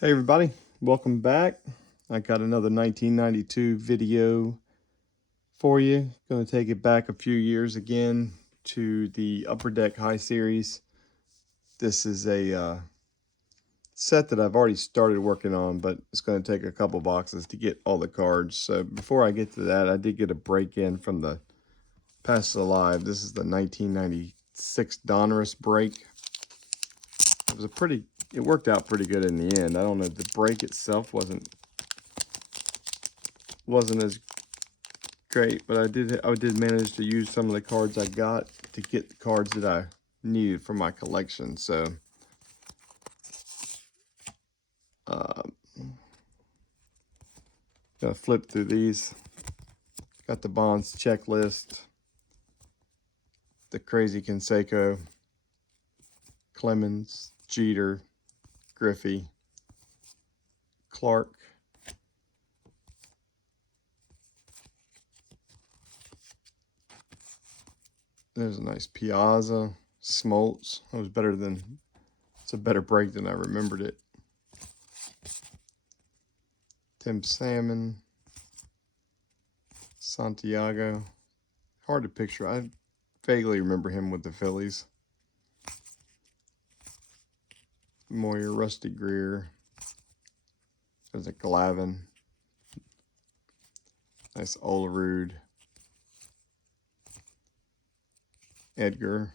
Hey everybody, welcome back. I got another 1992 video for you. Going to take it back a few years again to the Upper Deck High Series. This is a set that I've already started working on, but it's going to take a couple boxes to get all the cards. So before I get to that, I did get a break in from the Past Alive. This is the 1996 Donruss break. It worked out pretty good in the end. I don't know, the break itself wasn't as great, but I did manage to use some of the cards I got to get the cards that I needed for my collection. So gonna flip through these. Got the Bonds checklist, the Crazy Canseco, Clemens, Jeter, Griffey, Clark, there's a nice Piazza, Smoltz. It's a better break than I remembered it. Tim Salmon, Santiago. Hard to picture. I vaguely remember him with the Phillies. Moyer, Rusty Greer. There's a Glavine. Nice Olerud. Edgar.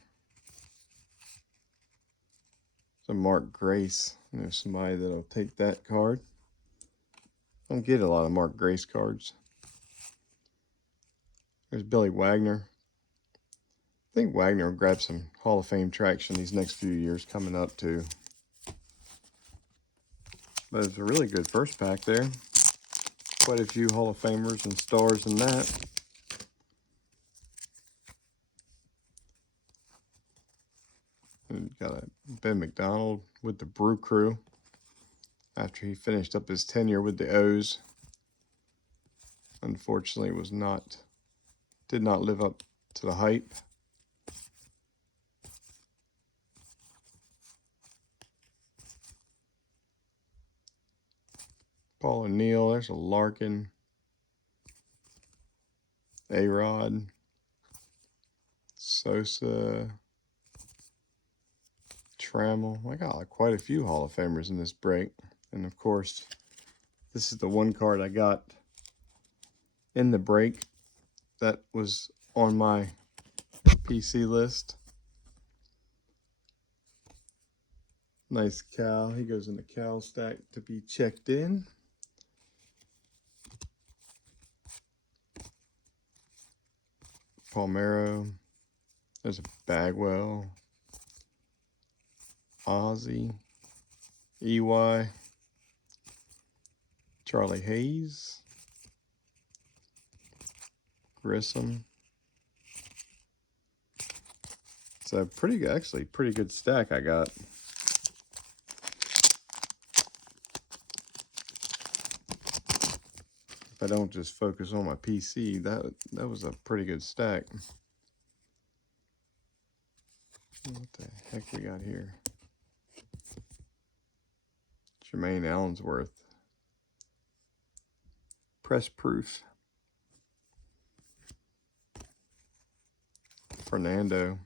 Some Mark Grace. There's somebody that'll take that card. Don't get a lot of Mark Grace cards. There's Billy Wagner. I think Wagner will grab some Hall of Fame traction these next few years coming up too. But it's a really good first pack there. Quite a few Hall of Famers and stars in that. And got a Ben McDonald with the Brew Crew after he finished up his tenure with the O's. Unfortunately, did not live up to the hype. Paul O'Neill, there's a Larkin, A-Rod, Sosa, Trammell. I got like quite a few Hall of Famers in this break. And of course, this is the one card I got in the break that was on my PC list. Nice Cal. He goes in the Cal stack to be checked in. Palmeiro. There's a Bagwell. Ozzie. EY. Charlie Hayes. Grissom. It's a pretty good stack I got. If I don't just focus on my PC, that was a pretty good stack. What the heck we got here? Jermaine Allensworth. Press proof. Fernando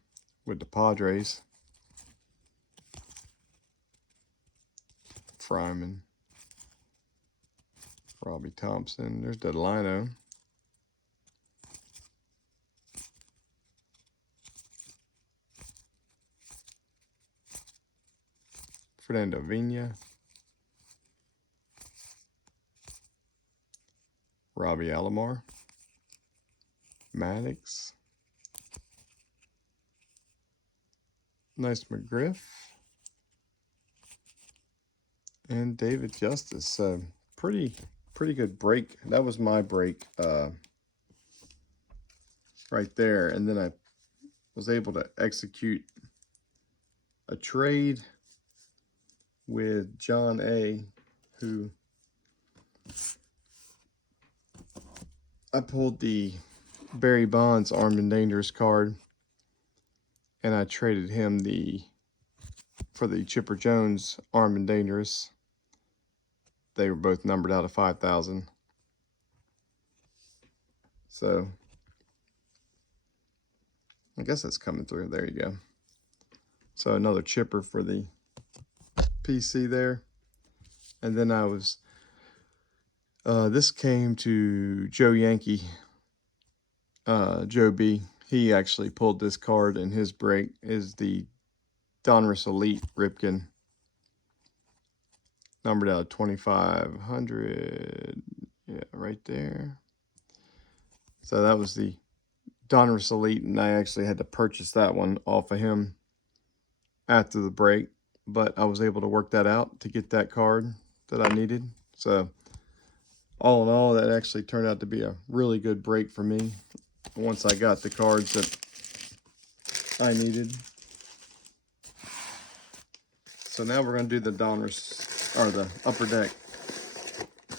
with the Padres. Fryman. Robbie Thompson. There's Delino. Fernando Vina. Robbie Alomar. Maddox. Nice McGriff. And David Justice. Pretty good break. That was my break right there. And then I was able to execute a trade with John A., who I pulled the Barry Bonds Armed and Dangerous card, and I traded him for the Chipper Jones Armed and Dangerous. they were both numbered out of 5,000. So I guess that's coming through. There you go. So another chipper for the PC there. And then I was, this came to Joe Yankee, Joe B. He actually pulled this card, and his break is the Donruss Elite Ripken, numbered out of 2,500. Yeah, right there. So that was the Donruss Elite, and I actually had to purchase that one off of him after the break, but I was able to work that out to get that card that I needed. So all in all, that actually turned out to be a really good break for me once I got the cards that I needed. So now we're going to do the Donruss, or the Upper Deck.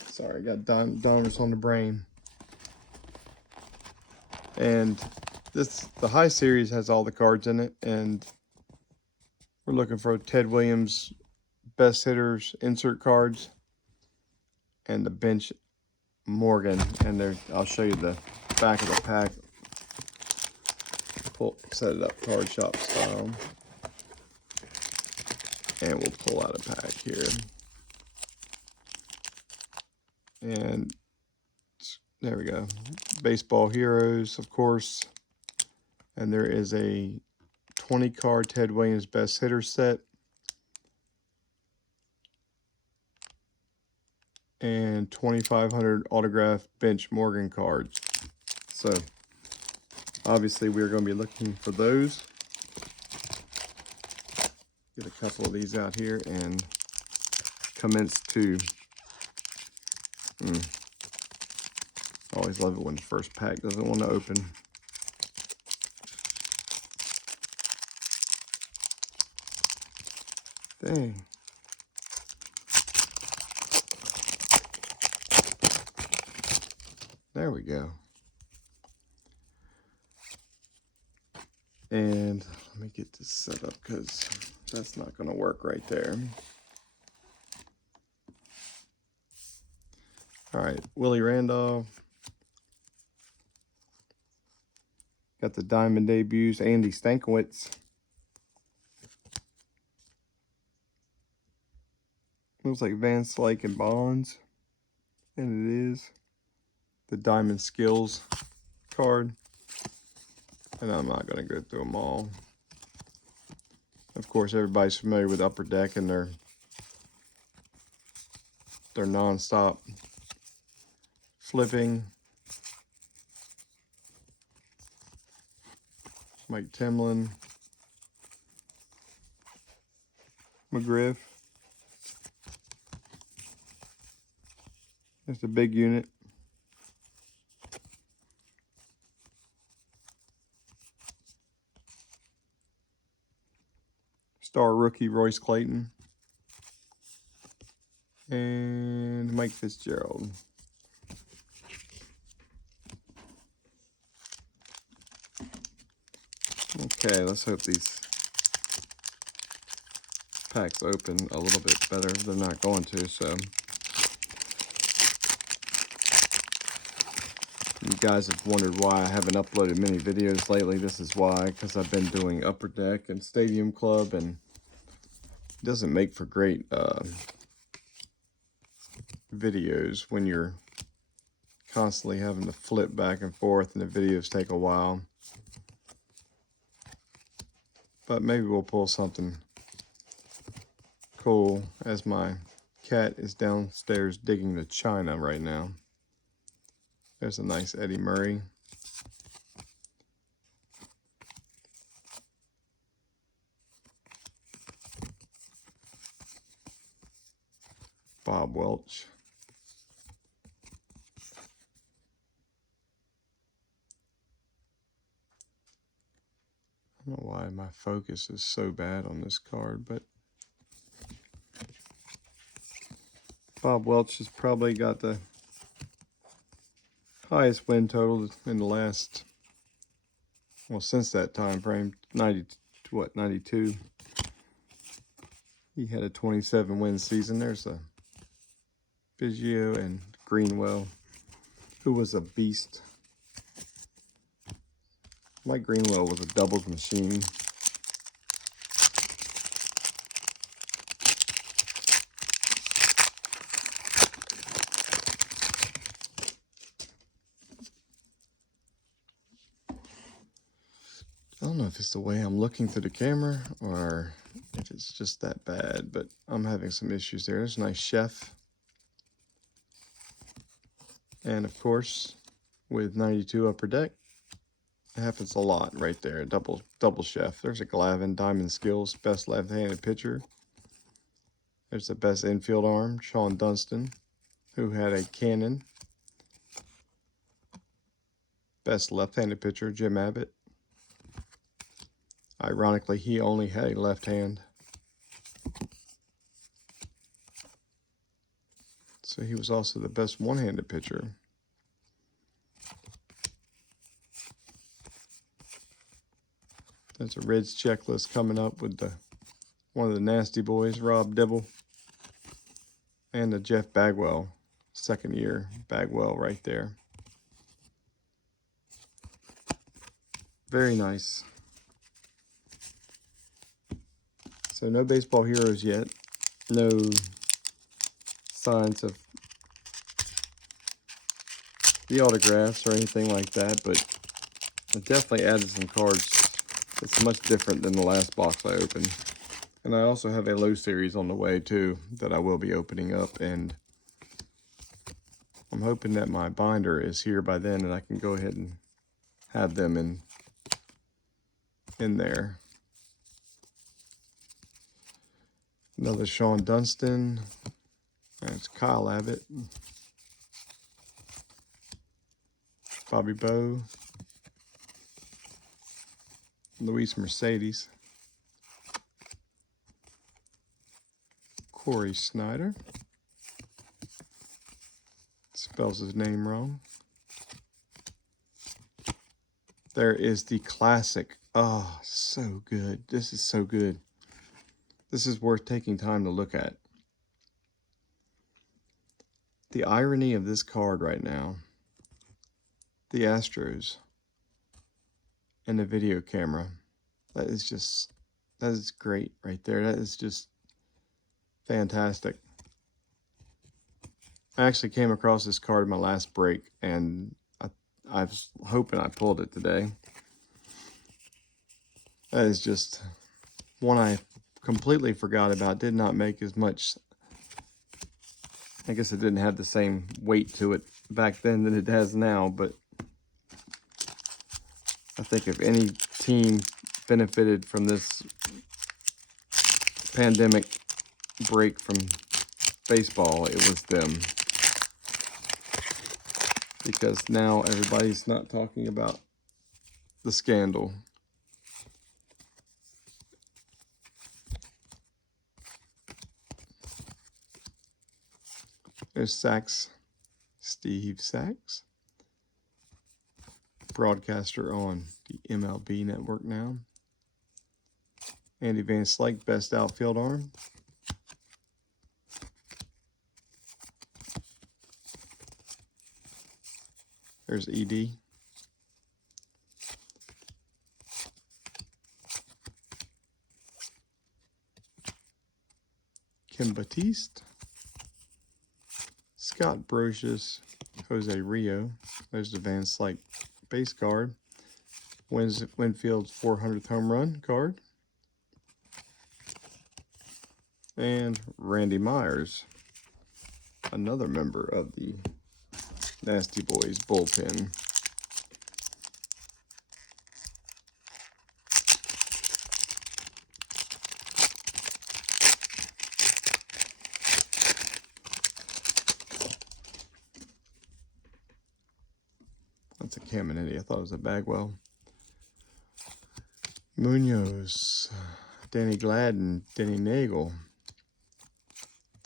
Sorry, I got Donruss on the brain. And the High Series has all the cards in it, and we're looking for Ted Williams Best Hitters insert cards and the Bench Morgan. And there, I'll show you the back of the pack. Set it up card shop style, and we'll pull out a pack here. And there we go. Baseball Heroes, of course. And there is a 20 card Ted Williams Best Hitter set. And 2,500 autographed Bench Morgan cards. So obviously we're going to be looking for those. Get a couple of these out here and commence to. Always love it when the first pack doesn't want to open. Dang. There we go. And let me get this set up because that's not going to work right there. All right, Willie Randolph. Got the Diamond debuts, Andy Stankiewicz. Looks like Van Slyke and Bonds. And it is the Diamond Skills card. And I'm not going to go through them all. Of course, everybody's familiar with Upper Deck and their non-stop flipping. Mike Timlin. McGriff. That's a big unit. Star rookie Royce Clayton. And Mike Fitzgerald. Okay, let's hope these packs open a little bit better. They're not going to, so. You guys have wondered why I haven't uploaded many videos lately. This is why, because I've been doing Upper Deck and Stadium Club, and it doesn't make for great videos when you're constantly having to flip back and forth and the videos take a while. But maybe we'll pull something cool as my cat is downstairs digging the china right now. There's a nice Eddie Murray. Bob Welch. I don't know why my focus is so bad on this card, but Bob Welch has probably got the highest win total in the last, well, since that time frame, 92. He had a 27 win season. There's a Biggio and Greenwell, who was a beast. Mike Greenwell was a doubles machine. I don't know if it's the way I'm looking through the camera or if it's just that bad, but I'm having some issues there. There's a nice Chef. And of course, with 92 Upper Deck, it happens a lot right there. Double Chef. There's a Glavine, Diamond Skills, best left-handed pitcher. There's the best infield arm, Sean Dunston, who had a cannon. Best left-handed pitcher, Jim Abbott. Ironically, he only had a left hand. So he was also the best one-handed pitcher. There's a Reds checklist coming up with one of the nasty boys, Rob Dibble, and the Jeff Bagwell, second year Bagwell right there. Very nice. So no baseball heroes yet. No signs of the autographs or anything like that, but I definitely added some cards. It's much different than the last box I opened. And I also have a low series on the way too that I will be opening up, and I'm hoping that my binder is here by then and I can go ahead and have them in there. Another Sean Dunston. That's Kyle Abbott. Bobby Bowe. Luis Mercedes. Corey Snyder. Spells his name wrong. There is the classic. Oh, so good. This is so good. This is worth taking time to look at. The irony of this card right now, the Astros and the video camera, that is great right there. That is just fantastic. I actually came across this card in my last break, and I was hoping I pulled it today. That is just one I completely forgot about. Did not make as much, I guess it didn't have the same weight to it back then than it has now, but I think if any team benefited from this pandemic break from baseball, it was them. Because now everybody's not talking about the scandal. There's Sachs, Steve Sachs, broadcaster on the MLB network now. Andy Van Slyke, best outfield arm. There's ED. Kim Batiste. Scott Brosius, Jose Rio. There's the Van Slyke base card. Winfield's 400th home run card. And Randy Myers, another member of the Nasty Boys bullpen. That's a Caminiti. I thought it was a Bagwell. Munoz, Danny Gladden, Denny Nagel.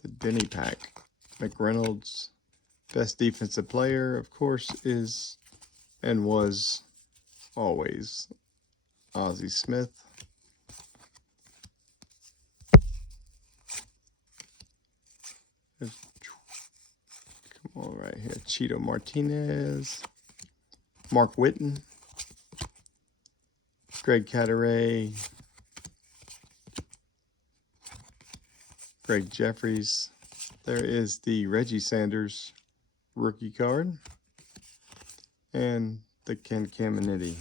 The Denny pack. McReynolds, best defensive player, of course, is and was always Ozzie Smith. There's right here, Cheeto Martinez, Mark Whitten, Greg Cadaret, Greg Jeffries. There is the Reggie Sanders rookie card and the Ken Caminiti.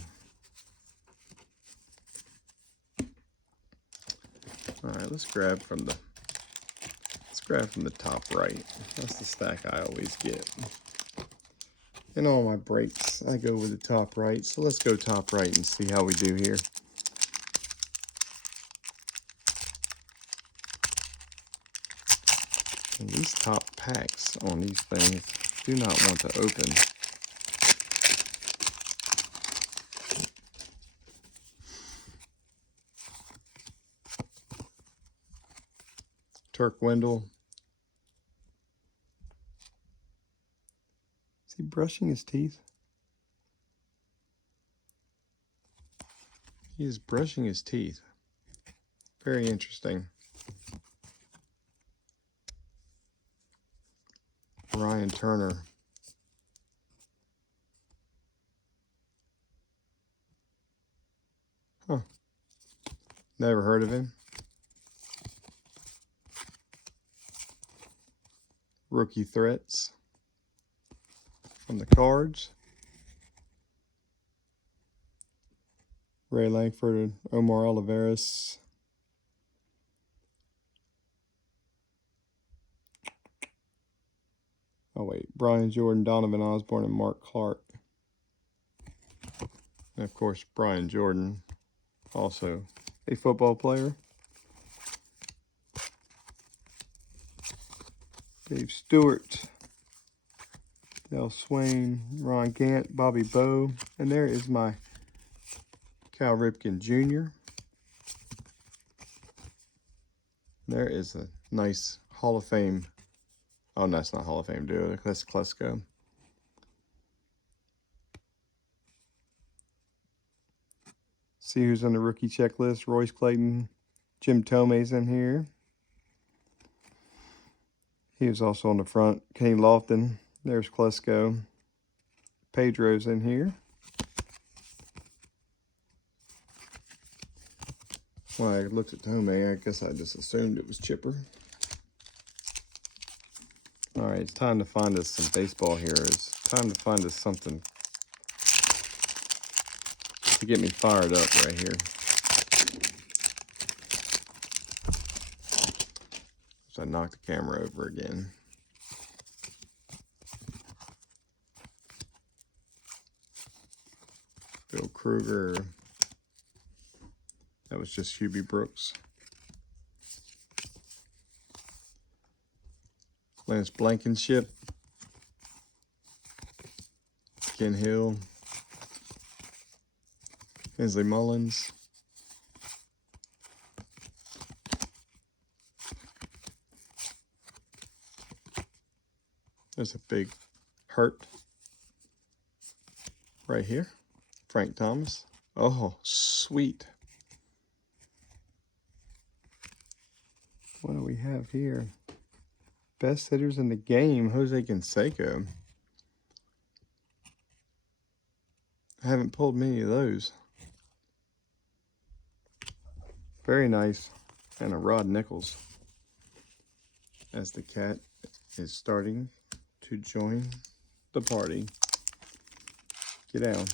All right, let's grab from the top right. That's the stack I always get. In all my breaks, I go with the top right. So let's go top right and see how we do here. And these top packs on these things do not want to open. Turk Wendell. Is he brushing his teeth? He is brushing his teeth. Very interesting. Ryan Turner. Huh. Never heard of him. Rookie threats from the Cards. Ray Langford and Omar Oliveras. Oh wait, Brian Jordan, Donovan Osborne, and Mark Clark. And of course, Brian Jordan, also a football player. Dave Stewart, Dale Swain, Ron Gant, Bobby Bowe, and there is my Cal Ripken Jr. There is a nice Hall of Fame. Oh, no, that's not Hall of Fame, dude. That's Klesko. See who's on the rookie checklist. Royce Clayton, Jim Tomei's in here. He was also on the front. Kenny Lofton. There's Klesko. Pedro's in here. When I looked at Tomei, I guess I just assumed it was Chipper. All right, it's time to find us some baseball heroes. Time to find us something to get me fired up right here. So I knocked the camera over again. Bill Kruger. That was just Hubie Brooks. Lance Blankenship. Ken Hill. Hensley Mullins. There's a big hurt right here. Frank Thomas. Oh, sweet. What do we have here? Best hitters in the game, Jose Canseco. I haven't pulled many of those. Very nice. And a Rod Nichols. As the cat is starting to join the party. Get down.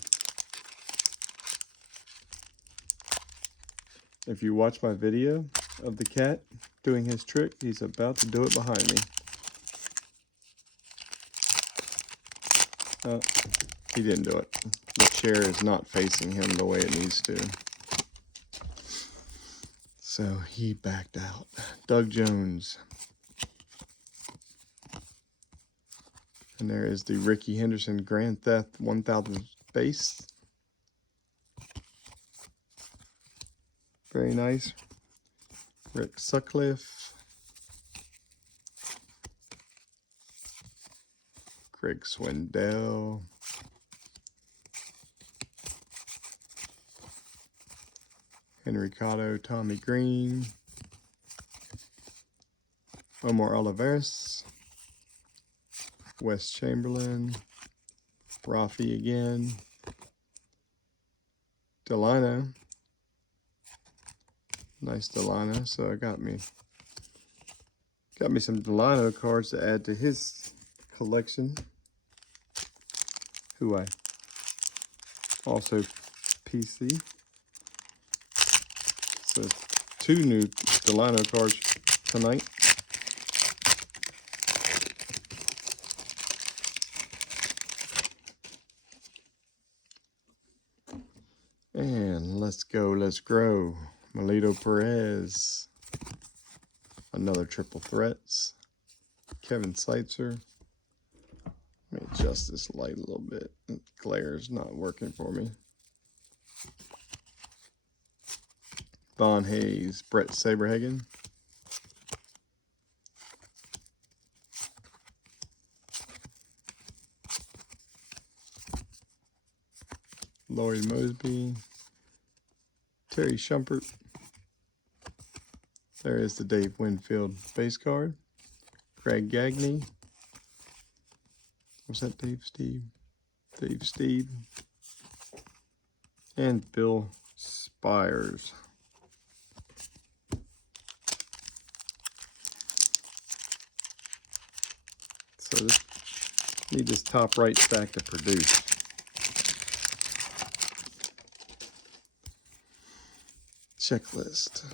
If you watch my video of the cat doing his trick, he's about to do it behind me. He didn't do it. The chair is not facing him the way it needs to. So he backed out. Doug Jones. And there is the Ricky Henderson Grand Theft 1000 base. Very nice. Rick Sutcliffe. Greg Swindell. Henry Cotto, Tommy Green. Omar Oliveras. Wes Chamberlain, Rafi again, Delano, nice Delano. So I got me some Delano cards to add to his collection, who I also PC. So 2 new Delano cards tonight. And let's go, let's grow. Melito Perez, another triple threats. Kevin Seitzer. Let me adjust this light a little bit. The glare is not working for me. Von Hayes, Brett Saberhagen. Laurie Mosby, Terry Shumpert. There is the Dave Winfield base card. Craig Gagne. Was that Dave Steve? Dave Steve. And Bill Spires. So this, need this top right stack to produce. Checklist.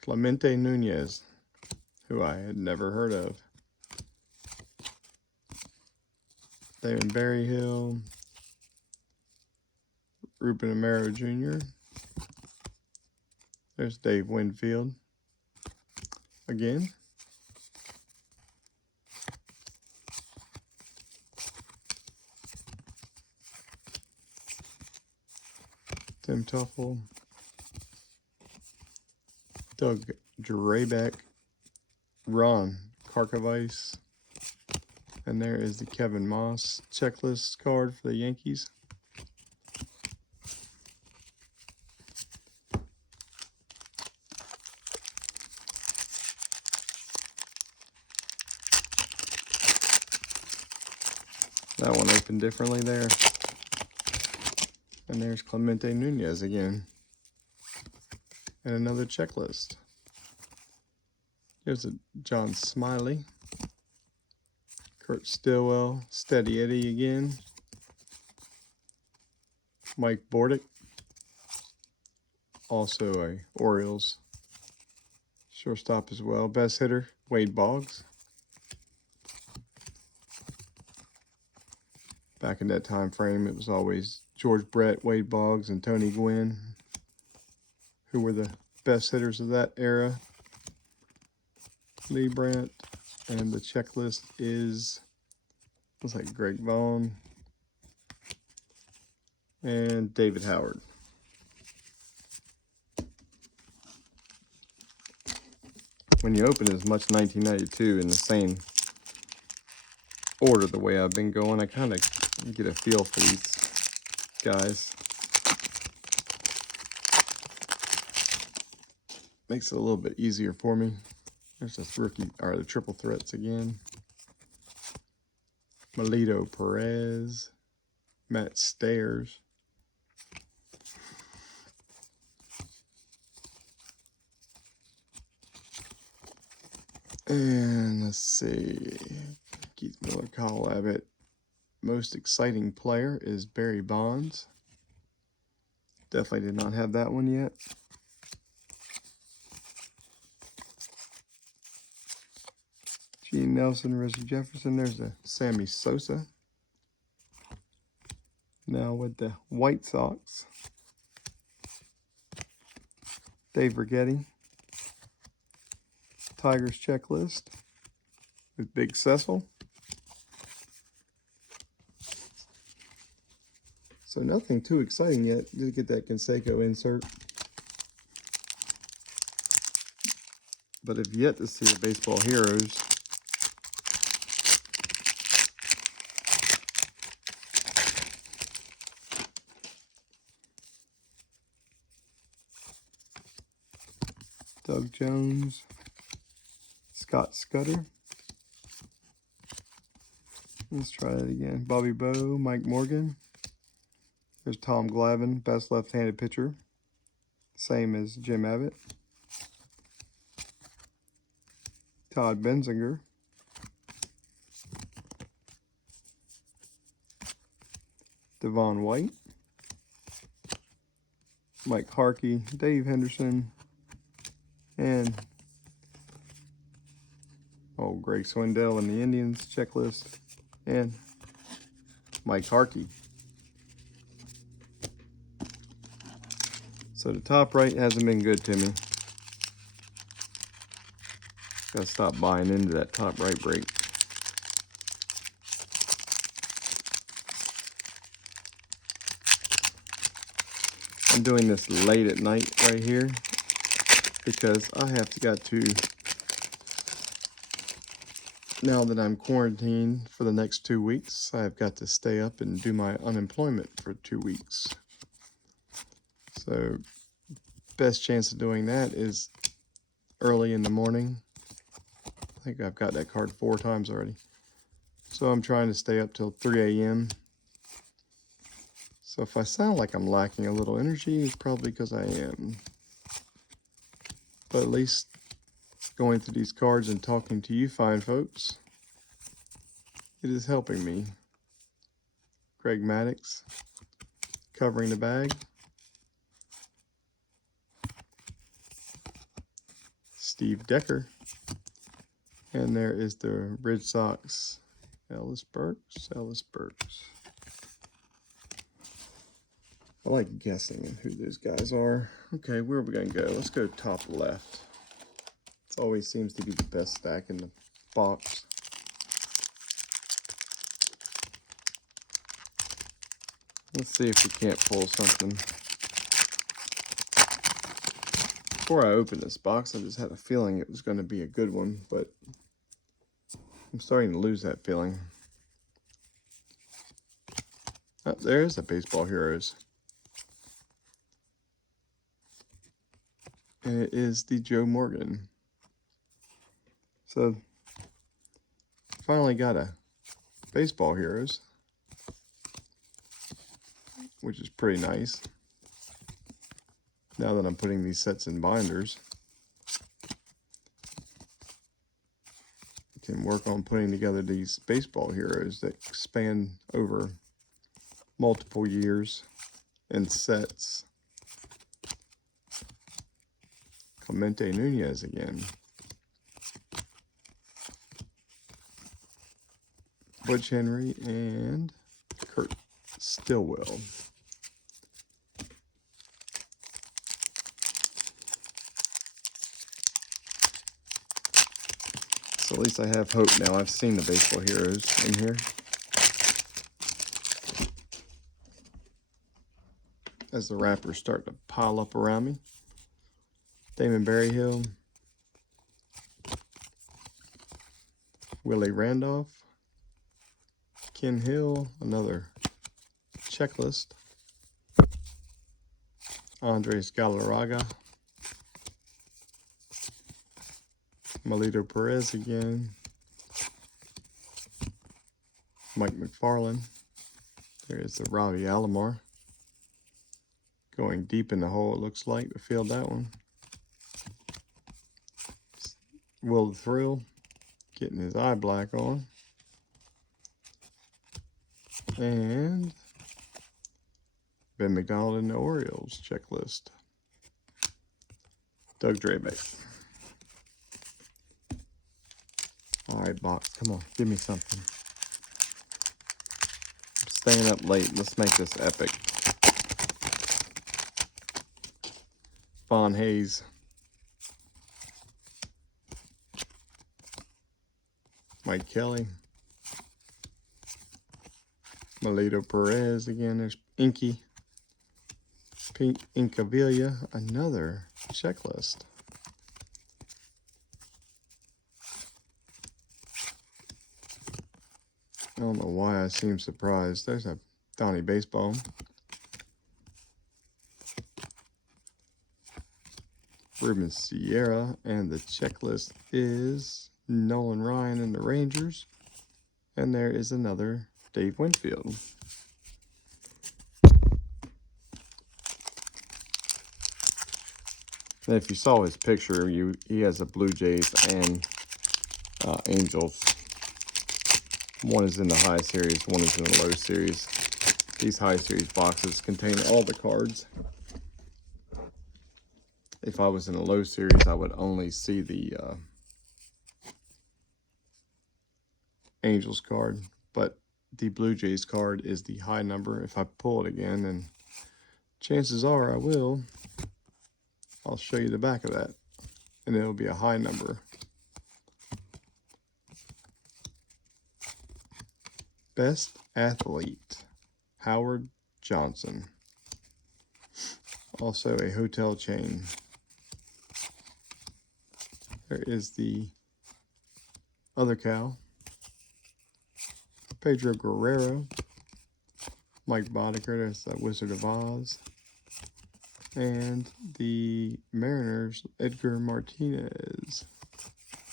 Clemente Nunez, who I had never heard of. Damon Berryhill. Ruben Amaro Jr. There's Dave Winfield. Again. Tim Tuffle. Doug Drabeck. Ron Karkovice. And there is the Kevin Moss checklist card for the Yankees. That one opened differently there. And there's Clemente Nunez again. And another checklist. Here's a John Smiley. Kurt Stillwell, Steady Eddie again. Mike Bordick. Also a Orioles shortstop as well. Best hitter, Wade Boggs. Back in that time frame, it was always George Brett, Wade Boggs, and Tony Gwynn, who were the best hitters of that era. Lee Brandt, and the checklist is, looks like Greg Vaughn and David Howard. When you open as much 1992 in the same order the way I've been going, I kind of get a feel for these guys. Makes it a little bit easier for me. There's this rookie, or the triple threats again. Melito Perez, Matt Stairs. And let's see, Keith Miller, Kyle Abbott. Most exciting player is Barry Bonds. Definitely did not have that one yet. Gene Nelson, Reggie Jefferson. There's the Sammy Sosa. Now with the White Sox. Dave Rigetti. Tigers checklist with Big Cecil. So nothing too exciting yet. Did get that Canseco insert. But have yet to see the Baseball Heroes. Doug Jones, Scott Scudder, Let's try it again. Bobby Bowe, Mike Morgan. There's Tom Glavine, best left-handed pitcher. Same as Jim Abbott. Todd Benzinger. Devon White. Mike Harkey, Dave Henderson, and Greg Swindell and the Indians checklist, and Mike Harkey. So the top right hasn't been good to me. Gotta stop buying into that top right break. I'm doing this late at night right here because I have got to, now that I'm quarantined for the next 2 weeks, I've got to stay up and do my unemployment for 2 weeks. So best chance of doing that is early in the morning. I think I've got that card 4 times already. So I'm trying to stay up till 3 a.m. So if I sound like I'm lacking a little energy, it's probably because I am. But at least going through these cards and talking to you fine folks, it is helping me. Greg Maddux covering the bag. Steve Decker. And there is the Red Sox. Ellis Burks. I like guessing who those guys are. Okay, where are we going to go? Let's go top left. It always seems to be the best stack in the box. Let's see if we can't pull something. Before I opened this box, I just had a feeling it was going to be a good one, but I'm starting to lose that feeling. Oh, there's a Baseball Heroes. And it is the Joe Morgan. So, finally got a Baseball Heroes, which is pretty nice. Now that I'm putting these sets in binders, I can work on putting together these Baseball Heroes that span over multiple years in sets. Clemente Nunez again. Butch Henry and Kurt Stillwell. So at least I have hope now. I've seen the Baseball Heroes in here. As the wrappers start to pile up around me. Damon Berryhill. Willie Randolph. Ken Hill, another checklist. Andres Galarraga. Melito Perez again. Mike McFarland. There is the Robbie Alomar. Going deep in the hole, it looks like, to field that one. Will the Thrill, getting his eye black on. And Ben McDonald and the Orioles checklist. Doug Drabeck. All right, box, come on, give me something. I'm staying up late. Let's make this epic. Von Hayes. Mike Kelly. Melito Perez again. There's Inky. Pink Incavilla. Another checklist. I don't know why I seem surprised. There's a Donnie Baseball. Ruben Sierra, and the checklist is Nolan Ryan and the Rangers, And there is another Dave Winfield. And if you saw his picture, he has a Blue Jays and Angels. One is in the high series, one is in the low series. These high series boxes contain all the cards. If I was in a low series, I would only see the Angels card, but the Blue Jays card is the high number. If I pull it again, and chances are I will, I'll show you the back of that, and it'll be a high number. Best Athlete, Howard Johnson. Also a hotel chain. There is the other cow, Pedro Guerrero, Mike Boddicker, that's the Wizard of Oz, and the Mariners, Edgar Martinez,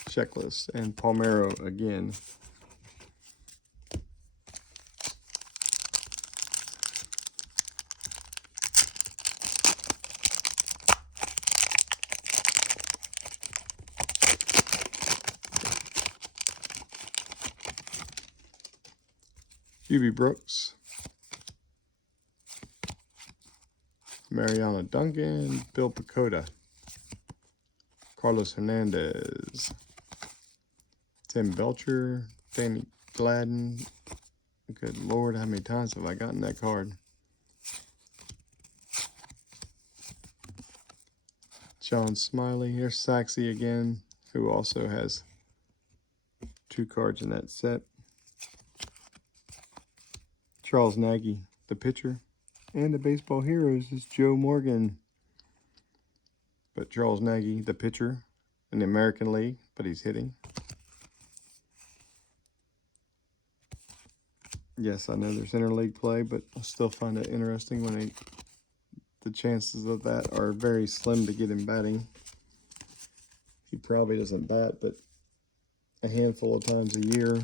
checklist, and Palmeiro again. Hubie Brooks, Mariana Duncan, Bill Pecota, Carlos Hernandez, Tim Belcher, Danny Gladden. Good Lord, how many times have I gotten that card? John Smiley. Here's Saxey again, who also has 2 cards in that set. Charles Nagy, the pitcher. And the Baseball Heroes is Joe Morgan. But Charles Nagy, the pitcher in the American League, but he's hitting. Yes, I know there's interleague play, but I still find it interesting when the chances of that are very slim to get him batting. He probably doesn't bat, but a handful of times a year.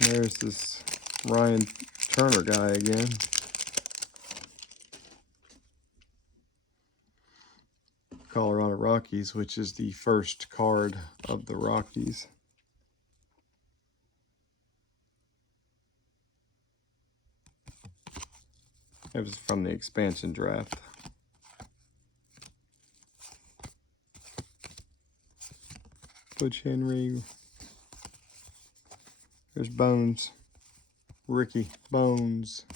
There's this Ryan Turner guy again. Colorado Rockies, which is the first card of the Rockies. It was from the expansion draft. Butch Henry. There's Bones. Ricky Bones.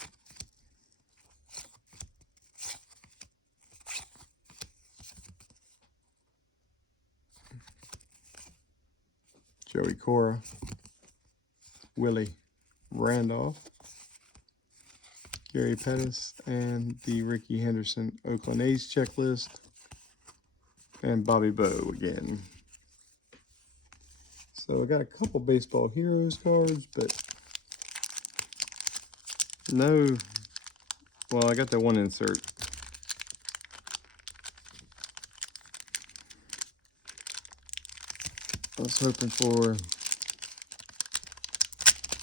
Joey Cora. Willie Randolph. Gary Pettis, and the Ricky Henderson Oakland A's checklist, and Bobby Bowe again. So I got a couple Baseball Heroes cards, but no, well, I got that one insert. I was hoping for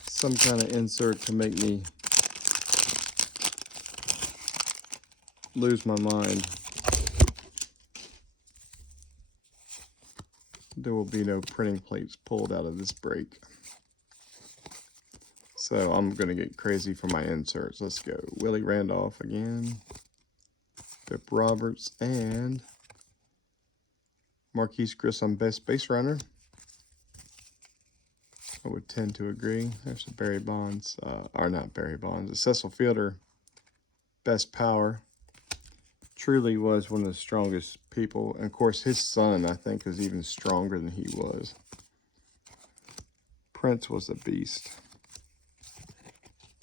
some kind of insert to make me lose my mind. There will be no printing plates pulled out of this break. So I'm going to get crazy for my inserts. Let's go. Willie Randolph again. Bip Roberts and Marquise Grissom, best base runner. I would tend to agree. There's a Barry Bonds, or not Barry Bonds, a Cecil Fielder, best power. Truly was one of the strongest people. And of course, his son, I think, was even stronger than he was. Prince was a beast.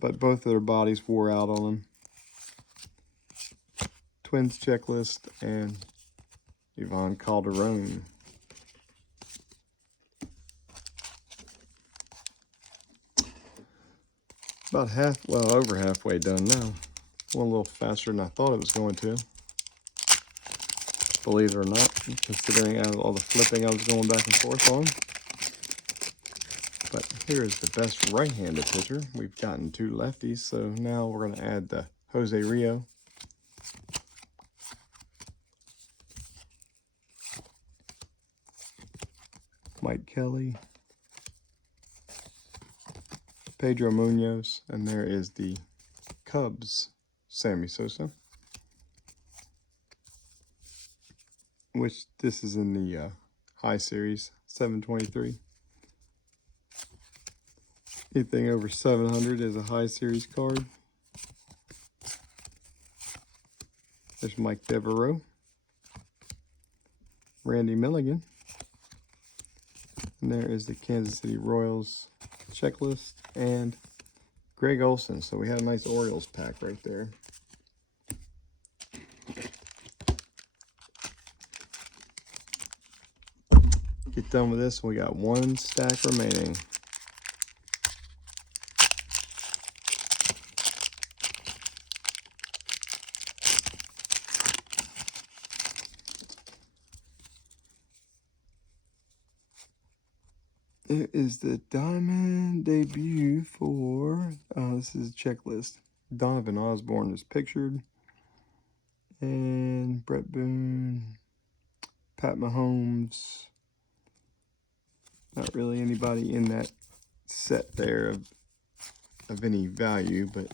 But both of their bodies wore out on him. Twins checklist and Ivan Calderon. About over halfway done now. Went a little faster than I thought it was going to. Believe it or not, considering all the flipping I was going back and forth on. But here is the best right-handed pitcher. We've gotten 2 lefties, so now we're going to add the Jose Rio. Mike Kelly. Pedro Munoz. And there is the Cubs, Sammy Sosa. Which this is in the high series, 723. Anything over 700 is a high series card. There's Mike Devereaux, Randy Milligan, and there is the Kansas City Royals checklist and Greg Olson. So we had a nice Orioles pack right there. Get done with this. We got 1 stack remaining. It is the Diamond debut for, this is a checklist. Donovan Osborne is pictured. And Brett Boone, Pat Mahomes. Not really anybody in that set there of any value, but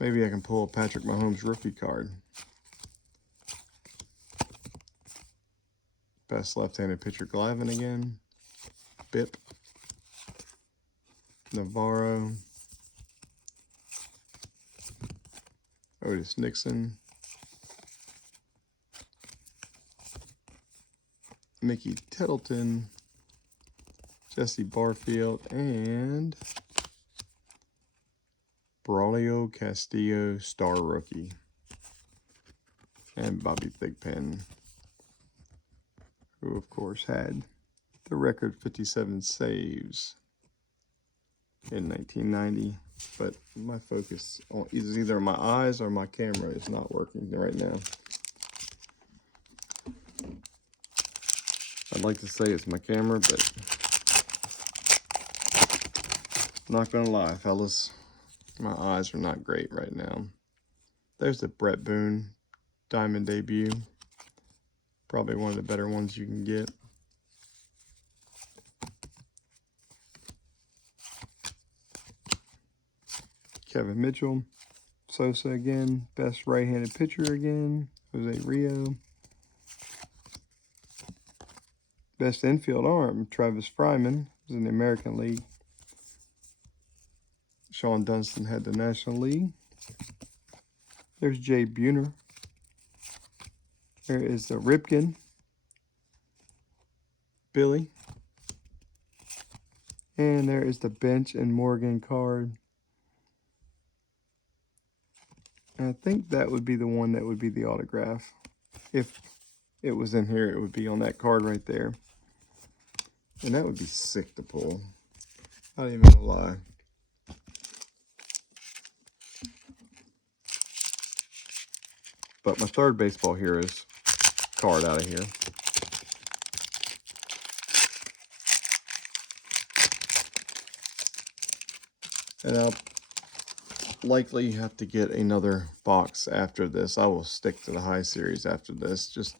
maybe I can pull a Patrick Mahomes rookie card. Best left-handed pitcher, Glavine again. Bip. Navarro. Otis Nixon. Mickey Tettleton. Jesse Barfield. And Braulio Castillo, star rookie. And Bobby Thigpen, who of course had the record 57 saves in 1990, but my focus is either my eyes or my camera is not working right now. I'd like to say it's my camera, but I'm not gonna lie, fellas, my eyes are not great right now. There's the Brett Boone Diamond debut. Probably one of the better ones you can get. Kevin Mitchell. Sosa again. Best right-handed pitcher again. Jose Rio. Best infield arm. Travis Fryman. Was in the American League. Sean Dunston had the National League. There's Jay Buhner. There is the Ripken. Billy. And there is the Bench and Morgan card. And I think that would be the one that would be the autograph. If it was in here, it would be on that card right there. And that would be sick to pull. I don't even gonna lie. But my third Baseball Heroes card out of here. And I'll likely have to get another box after this. I will stick to the high series after this, just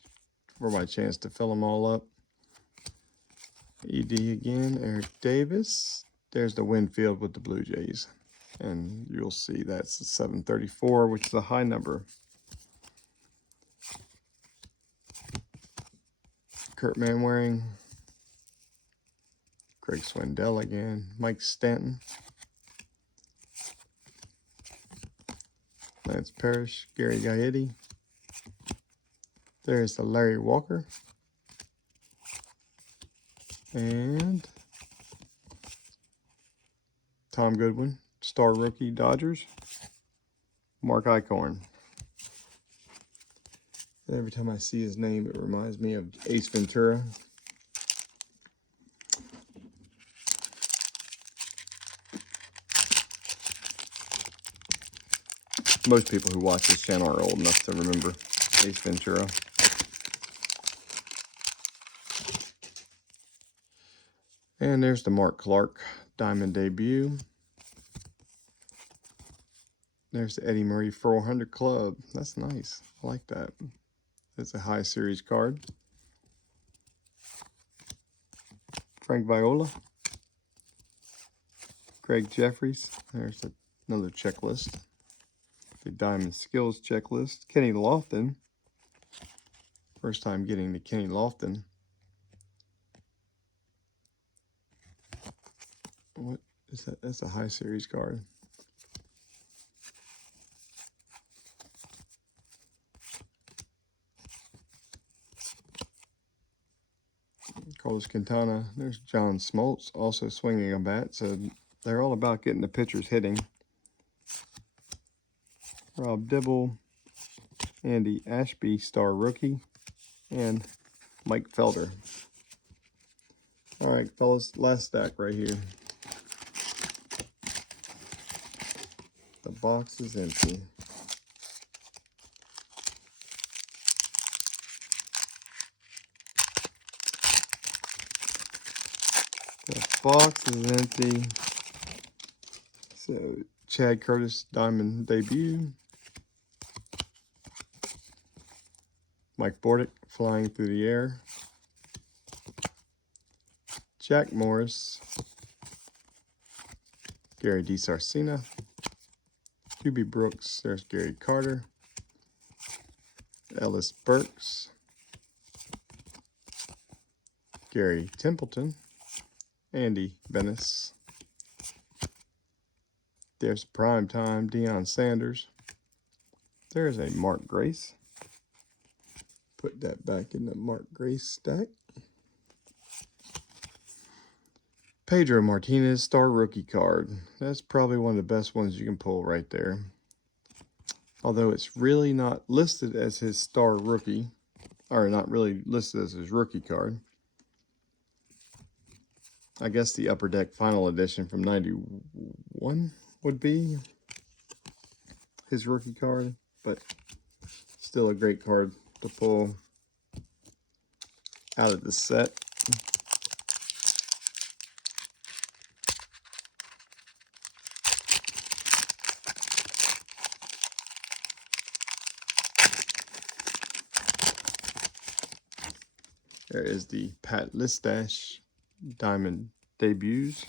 for my chance to fill them all up. ED again, Eric Davis. There's the Winfield with the Blue Jays. And you'll see that's 734, which is a high number. Kurt Manwaring. Greg Swindell again. Mike Stanton. Lance Parrish. Gary Gaetti. There's the Larry Walker. And Tom Goodwin. Star rookie, Dodgers. Mark Eichhorn. Every time I see his name, it reminds me of Ace Ventura. Most people who watch this channel are old enough to remember Ace Ventura. And there's the Mark Clark Diamond debut. There's the Eddie Murray 400 Club. That's nice. I like that. It's a high series card. Frank Viola. Greg Jeffries. There's another checklist. The Diamond Skills checklist. Kenny Lofton. First time getting the Kenny Lofton. What is that? That's a high series card. Carlos Quintana. There's John Smoltz, also swinging a bat. So they're all about getting the pitchers hitting. Rob Dibble, Andy Ashby, star rookie, and Mike Felder. All right, fellas, last stack right here. The box is empty. The box is empty. So, Chad Curtis Diamond debut. Mike Bordick flying through the air. Jack Morris. Gary DiSarcina. Hubie Brooks. There's Gary Carter. Ellis Burks. Gary Templeton. Andy Venice. There's Primetime Deion Sanders. There's a Mark Grace. Put that back in the Mark Grace stack. Pedro Martinez star rookie card. That's probably one of the best ones you can pull right there. Although it's really not listed as his star rookie, or not really listed as his rookie card. I guess the Upper Deck Final Edition from '91 would be his rookie card, but still a great card to pull out of the set. There is the Pat Listash Diamond debuts.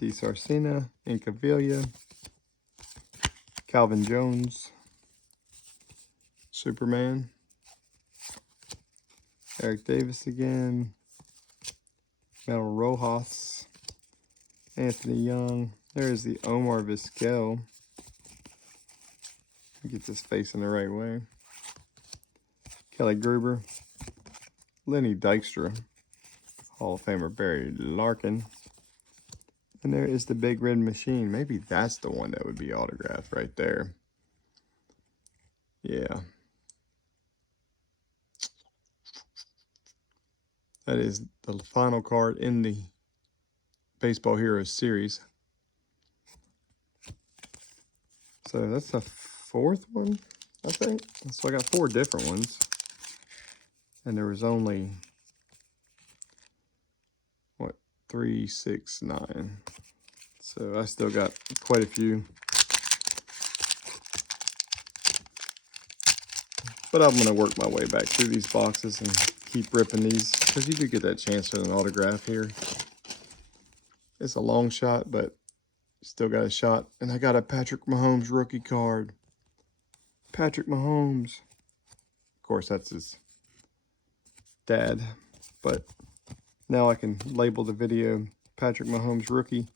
DiSarcina, Incaviglia, Calvin Jones, Superman, Eric Davis again, Mel Rojas, Anthony Young. There's the Omar Vizquel. Get this facing the right way. Kelly Gruber, Lenny Dykstra, Hall of Famer Barry Larkin. And there is the Big Red Machine. Maybe that's the one that would be autographed right there. Yeah. That is the final card in the Baseball Heroes series. So that's the fourth one, I think. So I got 4 different ones. And there was only, what, 3, 6, 9. So I still got quite a few. But I'm going to work my way back through these boxes and keep ripping these, because you do get that chance for an autograph here. It's a long shot, but still got a shot. And I got a Patrick Mahomes rookie card. Patrick Mahomes. Of course, that's his dad. But now I can label the video Patrick Mahomes rookie.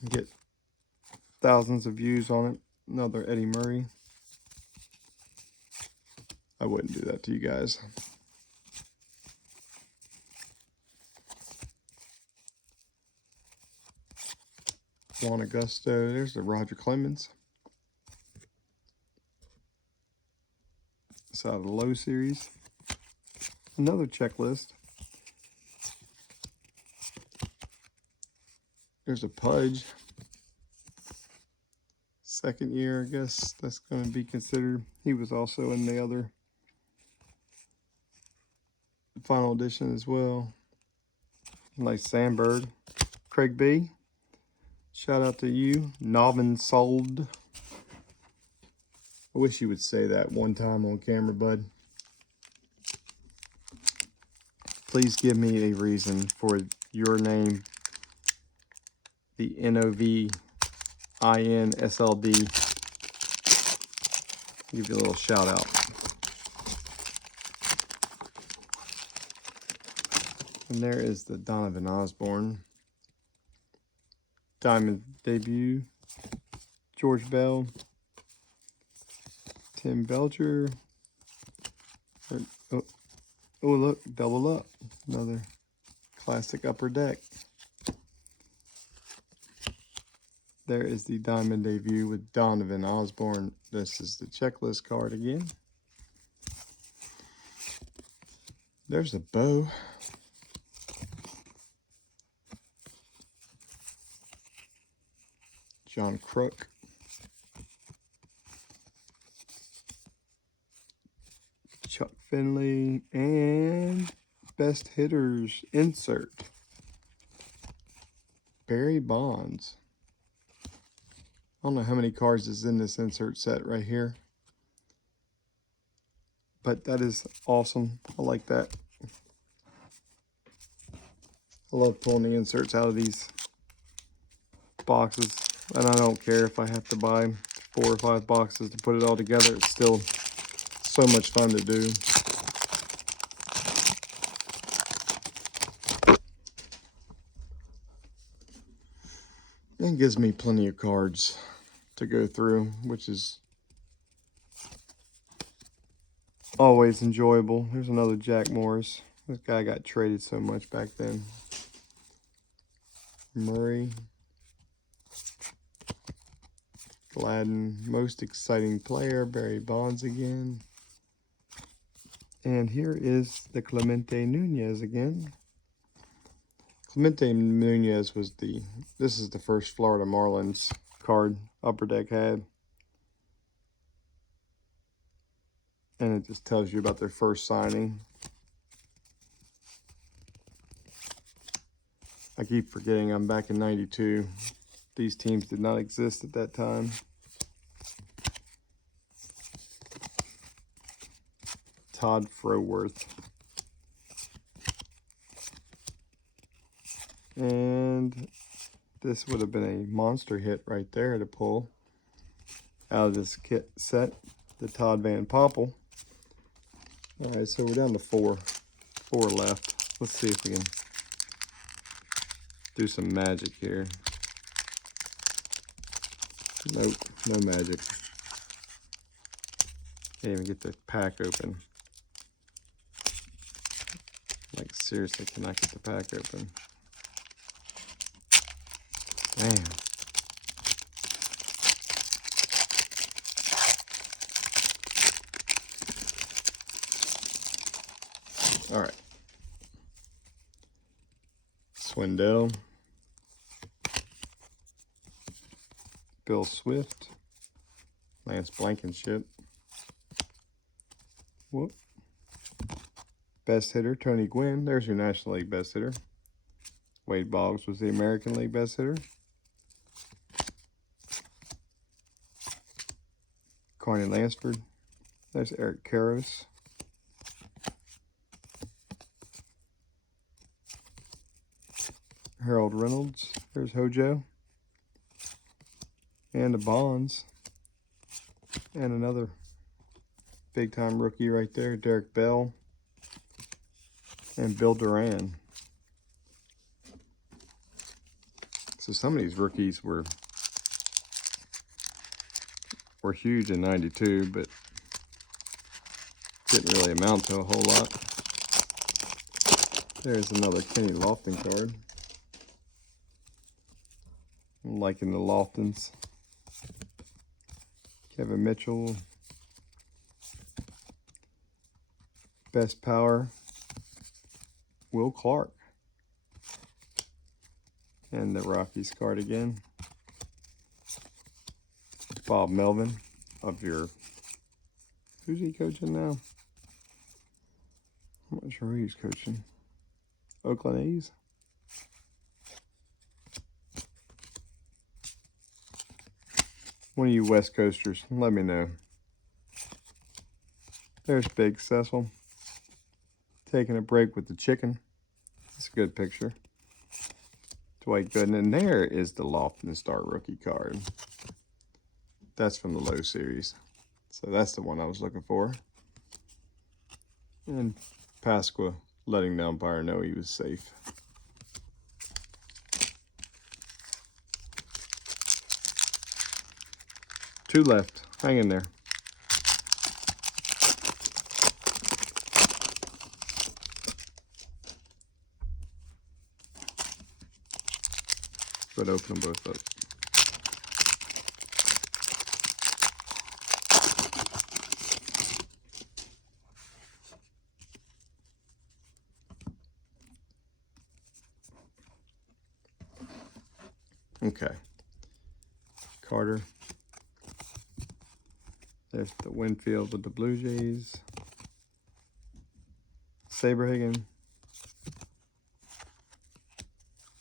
And get thousands of views on it. Another Eddie Murray. I wouldn't do that to you guys. Juan Augusto. There's the Roger Clemens. It's out of the Low series. Another checklist. There's a Pudge. second year, I guess that's going to be considered. He was also in the other final edition as well. Nice Sandberg. Craig B, shout out to you. Novin Sold. I wish you would say that one time on camera, bud. Please give me a reason for your name, the NOVINSLD. Give you a little shout out. And there is the Donovan Osborne Diamond debut. George Bell. Tim Belcher. Oh, look, double up. Another classic Upper Deck. There is the Diamond debut with Donovan Osborne. This is the checklist card again. There's the bow. John Crook. Chuck Finley. And best hitters insert. Barry Bonds. I don't know how many cards is in this insert set right here, but that is awesome. I like that. I love pulling the inserts out of these boxes, and I don't care if I have to buy 4 or 5 boxes to put it all together. It's still so much fun to do. And it gives me plenty of cards to go through, which is always enjoyable. Here's another Jack Morris. This guy got traded so much back then. Murray. Gladden. Most exciting player, Barry Bonds again. And here is the Clemente Nunez again. Clemente Nunez was this is the first Florida Marlins card Upper Deck had. And it just tells you about their first signing. I keep forgetting I'm back in '92. These teams did not exist at that time. Todd Froworth. And this would have been a monster hit right there to pull out of this kit set. The Todd Van Poppel. All right, so we're down to 4 left. Let's see if we can do some magic here. Nope, no magic. Can't even get the pack open. Like, seriously, cannot get the pack open. Damn. All right. Swindell. Bill Swift. Lance Blankenship. Whoop. Best hitter, Tony Gwynn. There's your National League best hitter. Wade Boggs was the American League best hitter. Carney Lansford. There's Eric Karros. Harold Reynolds. There's Hojo. And the Bonds. And another big-time rookie right there, Derek Bell. And Bill Duran. So some of these rookies were huge in '92, but didn't really amount to a whole lot. There's another Kenny Lofton card. I'm liking the Loftons. Kevin Mitchell. Best power, Will Clark. And the Rockies card again. Bob Melvin of your, who's he coaching now? I'm not sure who he's coaching. Oakland A's? One of you West Coasters, let me know. There's Big Cecil taking a break with the chicken. That's a good picture. Dwight Gooden, and there is the Lofton Star rookie card. That's from the Low Series. So that's the one I was looking for. And Pasqua letting the umpire know he was safe. Two left. Hang in there. But open them both up. Okay. Carter. There's the Winfield with the Blue Jays. Saberhagen.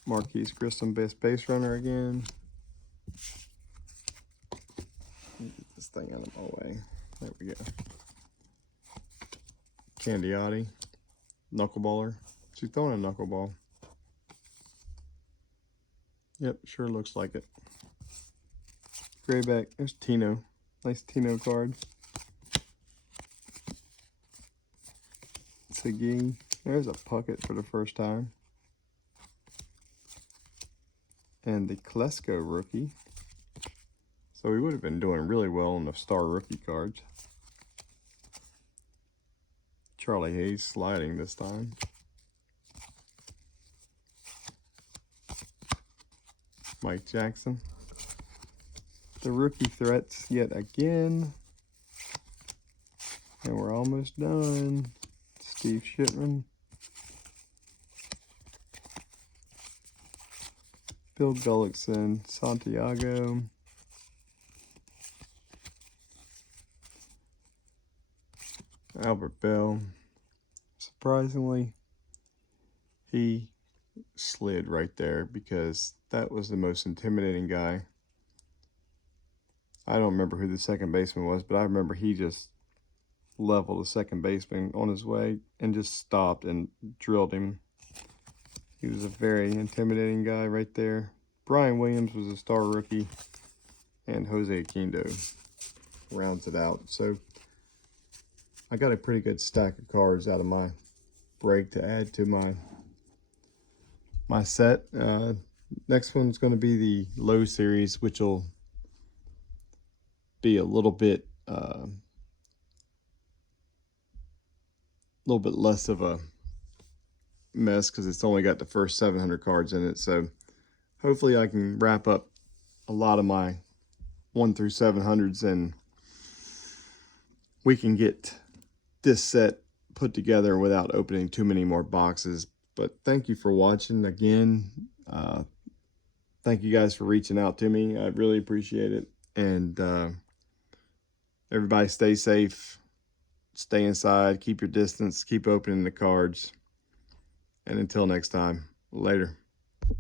Marquise Grissom, best base runner again. Get this thing out of my way. There we go. Candiotti. Knuckleballer. She's throwing a knuckleball. Yep, sure looks like it. Grayback. There's Tino. Nice Tino card. Segui. There's a Puckett for the first time. And the Klesko rookie. So we would have been doing really well on the star rookie cards. Charlie Hayes sliding this time. Mike Jackson. The rookie threats yet again. And we're almost done. Steve Shipman. Bill Gullickson, Santiago. Albert Bell. Surprisingly, he slid right there because that was the most intimidating guy. I don't remember who the second baseman was, but I remember he just leveled the second baseman on his way and just stopped and drilled him. He was a very intimidating guy right there. Brian Williams was a star rookie, and Jose Aquindo rounds it out. So I got a pretty good stack of cards out of my break to add to my set. Next one's going to be the Low Series, which will be a little bit less of a mess because it's only got the first 700 cards in it. So hopefully I can wrap up a lot of my 1 through 700s and we can get this set put together without opening too many more boxes. But thank you for watching again. Thank you guys for reaching out to me. I really appreciate it. And everybody stay safe, stay inside, keep your distance, keep opening the cards. And until next time, later.